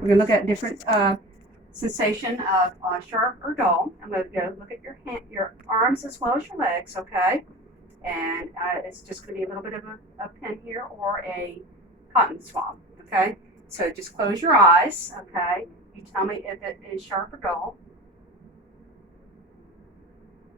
We're going to look at different sensation of sharp or dull. I'm going to go look at your arms as well as your legs, okay? And it's just going to be a little bit of a pin here or a cotton swab, okay? So just close your eyes, okay? You tell me if it is sharp or dull.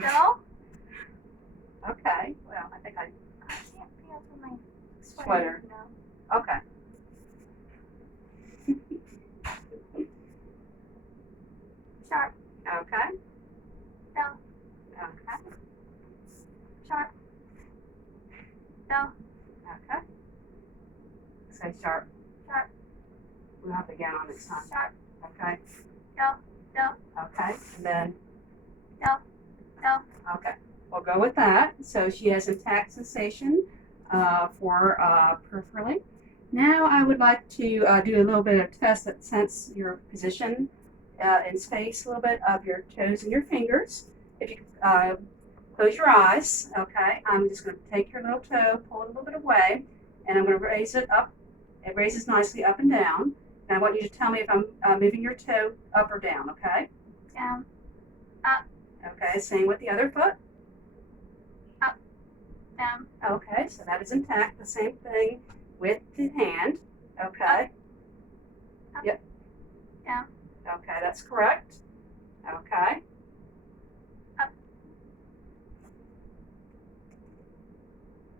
Dull? Okay, well, I think I can't feel for my sweater. No. Okay. Sharp. Okay. Dull. Okay. Sharp. Dull. Okay. Say sharp. Sharp. We'll have to get on this time. Sharp. Okay. Dull. Dull. Okay. And then. Dull. Dull. Okay. We'll go with that. So she has intact sensation for peripherally. Now I would like to do a little bit of test that sense your position in space, a little bit of your toes and your fingers. If you close your eyes, okay, I'm just going to take your little toe, pull it a little bit away, and I'm going to raise it up. It raises nicely up and down. And I want you to tell me if I'm moving your toe up or down, okay? Down. Up. Okay, same with the other foot. Up. Down. Okay, so that is intact. The same thing with the hand. Okay. Up. Yep. Down. Okay, that's correct. Okay. Up.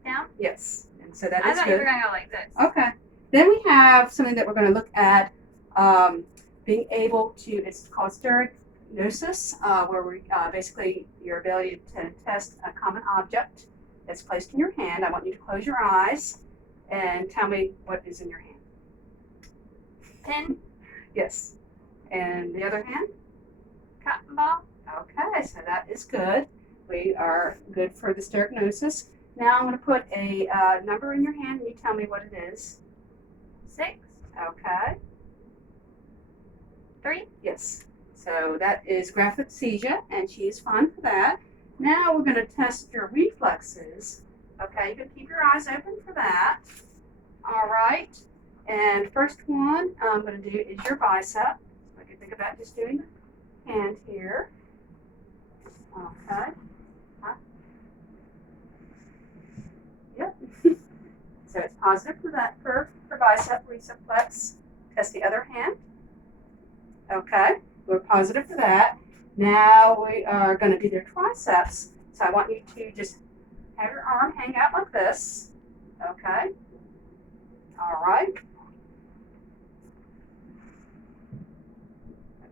Down. Yes. And so that I is thought you good. were going to go like this. Okay. Then we have something that we're going to look at being able to, it's called diagnosis, where we basically your ability to test a common object that's placed in your hand. I want you to close your eyes and tell me what is in your hand. Pin. Yes. And the other hand? Cotton ball. Okay, so that is good. We are good for this diagnosis. Now I'm going to put a number in your hand and you tell me what it is. 6. Okay. 3. Yes. So that is graphophasia, and she is fine for that. Now we're going to test your reflexes. Okay, you can keep your eyes open for that. All right. And first one I'm going to do is your bicep. So I can think about just doing the hand here. Okay. Huh? Yep. So it's positive for that for bicep reflex. Test the other hand. Okay, we're positive for that. Now we are going to do their triceps. So I want you to just have your arm hang out like this. Okay. All right.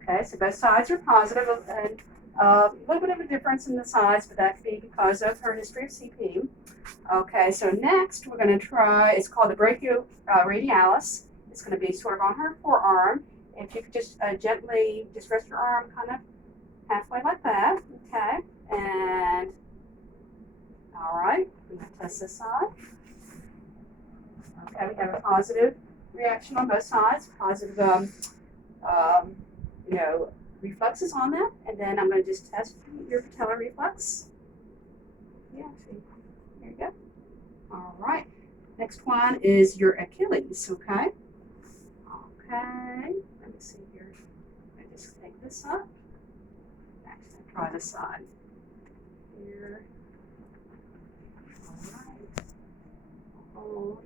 Okay, so both sides are positive, and a little bit of a difference in the sides, but that could be because of her history of CP. Okay, so next we're going to try, it's called the brachioradialis. It's going to be sort of on her forearm. If you could just gently just rest your arm kind of halfway like that. Okay, and all right, we're going to test this side. Okay, we have a positive reaction on both sides, positive reflexes on that, and then I'm going to just test your patellar reflex. Yeah, see, there you go. All right, next one is your Achilles, okay? Okay, let me see here. I just take this up. Actually, try this side. Here. All right. Hold.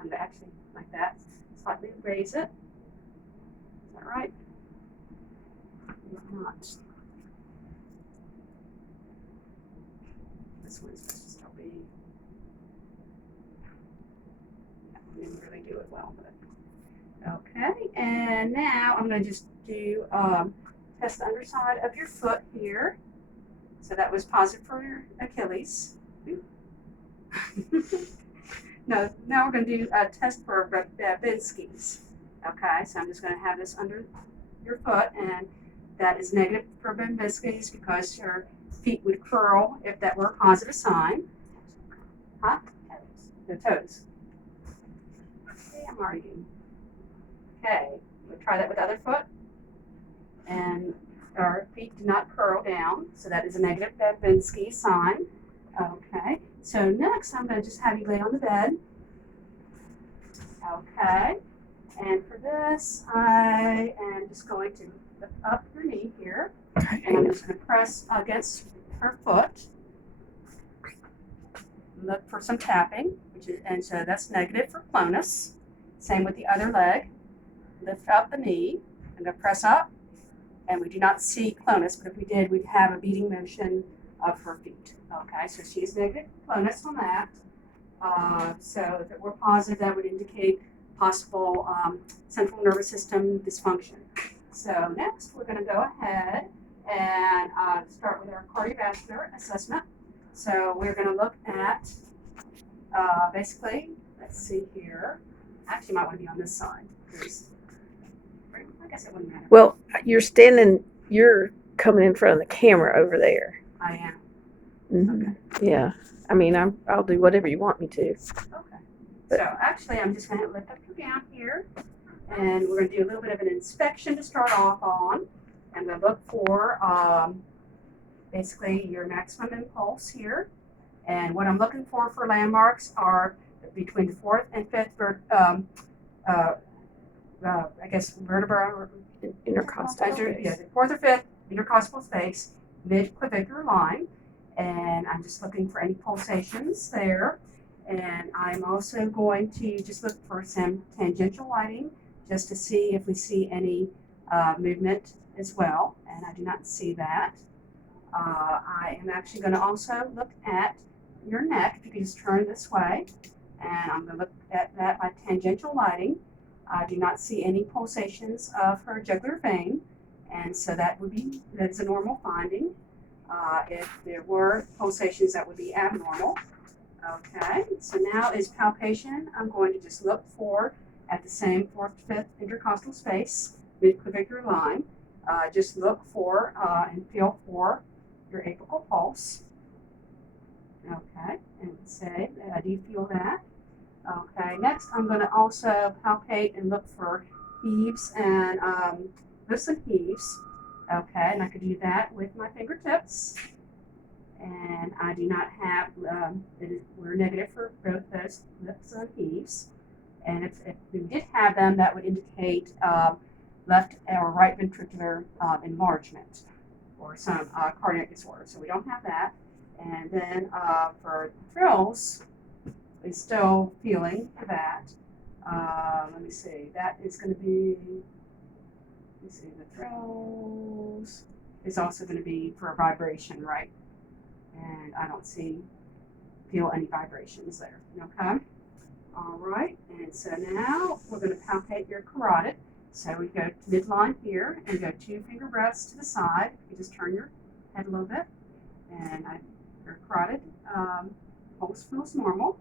I'm going to actually, like that, slightly raise it. Is that right? Not. This one's supposed to still be. I didn't really do it well, but okay. And now I'm going to just do test the underside of your foot here. So that was positive for your Achilles. No, now we're going to do a test for Babinski's. Okay, so I'm just going to have this under your foot, and that is negative for Babinski's because your feet would curl if that were a positive sign. Huh? The toes. Okay, I'm already doing. Okay, we'll try that with the other foot. And our feet do not curl down, so that is a negative Babinski sign. Okay, so next I'm going to just have you lay on the bed. Okay, And for this, I am just going to lift up her knee here, and I'm just going to press against her foot. Look for some tapping, and so that's negative for clonus. Same with the other leg. Lift up the knee, and then press up, and we do not see clonus, but if we did, we'd have a beating motion of her feet. Okay, so she's negative clonus on that. So if it were positive, that would indicate possible central nervous system dysfunction. So next, we're going to go ahead and start with our cardiovascular assessment. So we're going to look at basically, let's see here. Actually, you might want to be on this side because I guess it wouldn't matter. Well, you're coming in front of the camera over there. I am. Okay. Yeah. I mean, I'll do whatever you want me to. Okay. So actually, I'm just going to lift up your gown here, and we're going to do a little bit of an inspection to start off on. I'm going to look for basically your maximum impulse here, and what I'm looking for landmarks are between the fourth and fifth I guess vertebra, Intercostal space. Yeah, the fourth or fifth intercostal space, mid-clavicular line, and I'm just looking for any pulsations there. And I'm also going to just look for some tangential lighting just to see if we see any movement as well, and I do not see that. I am actually going to also look at your neck. If you can just turn this way, and I'm going to look at that by tangential lighting. I do not see any pulsations of her jugular vein, and so that is a normal finding. If there were pulsations, that would be abnormal. Okay, so now is palpation. I'm going to just look for at the same fourth to fifth intercostal space, mid-clavicular line. Just look for and feel for your apical pulse. Okay, and say, do you feel that? Okay, next I'm going to also palpate and look for heaves and listen heaves. Okay, and I could do that with my fingertips. And I do not have, we're negative for both those lifts and heaves. And if we did have them, that would indicate left or right ventricular enlargement or some cardiac disorder. So we don't have that. And then for thrills, we're still feeling for that. Let me see, that is going to be, let me see, the thrills is also going to be for a vibration, right? And I don't feel any vibrations there, okay? All right, and so now we're going to palpate your carotid. So we go to midline here and go 2 finger breaths to the side. You just turn your head a little bit, and your carotid pulse feels normal.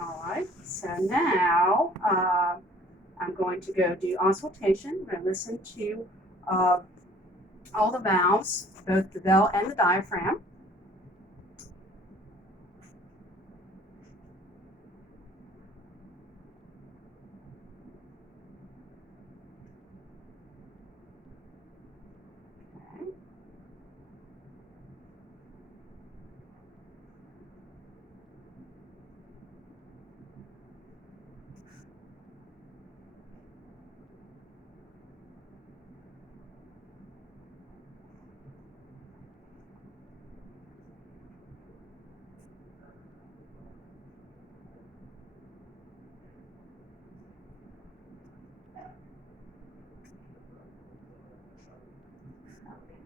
All right, so now I'm going to go do auscultation. I'm going to listen to all the valves, both the bell and the diaphragm.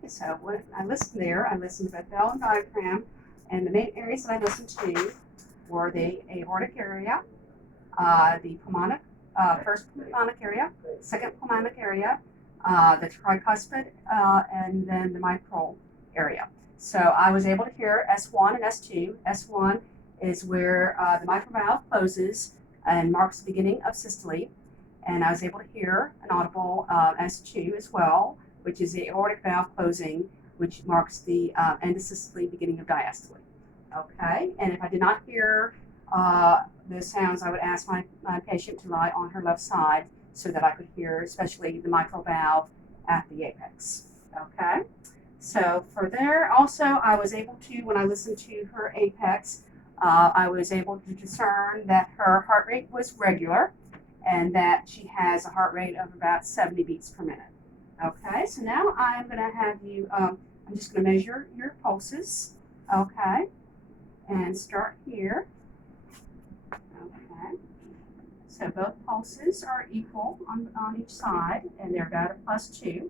So when I listened there, I listened to both bell and diaphragm, and the main areas that I listened to were the aortic area, the pulmonic, first pulmonic area, second pulmonic area, the tricuspid, and then the mitral area. So I was able to hear S1 and S2. S1 is where the mitral valve closes and marks the beginning of systole, and I was able to hear an audible S2 as well, which is the aortic valve closing, which marks the end of systole, beginning of diastole. Okay, and if I did not hear those sounds, I would ask my patient to lie on her left side so that I could hear, especially the mitral valve at the apex. Okay, so for there, also I was able to, when I listened to her apex, I was able to discern that her heart rate was regular, and that she has a heart rate of about 70 beats per minute. Okay, so now I'm going to have you, I'm just going to measure your pulses, okay, and start here. Okay, so both pulses are equal on each side, and they're about a +2.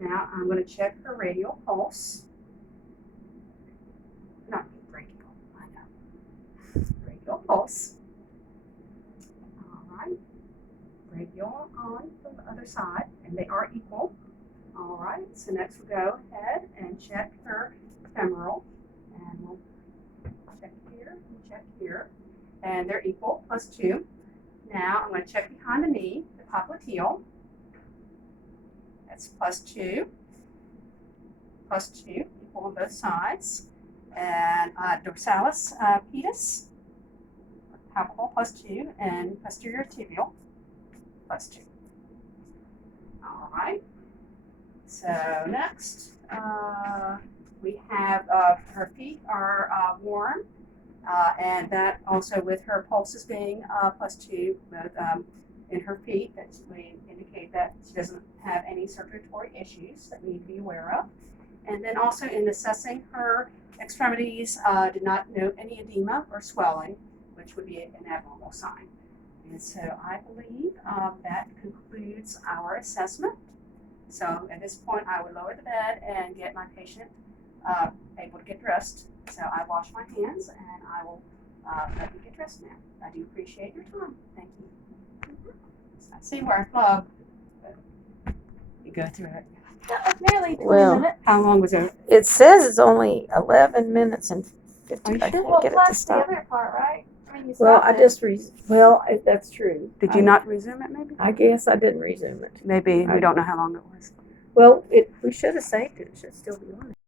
Now I'm going to check her radial pulse. Not radial, I know. Radial pulse. All right. Radial on the other side, and they are equal. All right. So next we'll go ahead and check her femoral, and we'll check here and check here, and they're equal, +2. Now I'm going to check behind the knee, the popliteal. That's +2, +2, equal on both sides. And dorsalis pedis, palpable, +2, and posterior tibial, +2. All right. So next, we have her feet are warm, and that also with her pulses being +2, both in her feet, that we indicate that she doesn't have any circulatory issues that we need to be aware of. And then also in assessing her extremities, did not note any edema or swelling, which would be an abnormal sign. And so I believe that concludes our assessment. So at this point, I would lower the bed and get my patient able to get dressed. So I wash my hands, and I will let you get dressed now. I do appreciate your time. Thank you. I see where I plugged. You go through it. Nearly 20 Well, minutes. How long was it? It says it's only 11 minutes and 50. Are you I sure? can't Well, get it to plus the stop. other part, right? I mean, you Well, stopped I just that's true. Did you not resume it, maybe? I guess I didn't resume it. Maybe we don't know how long it was. Well, we should have saved it. It should still be on.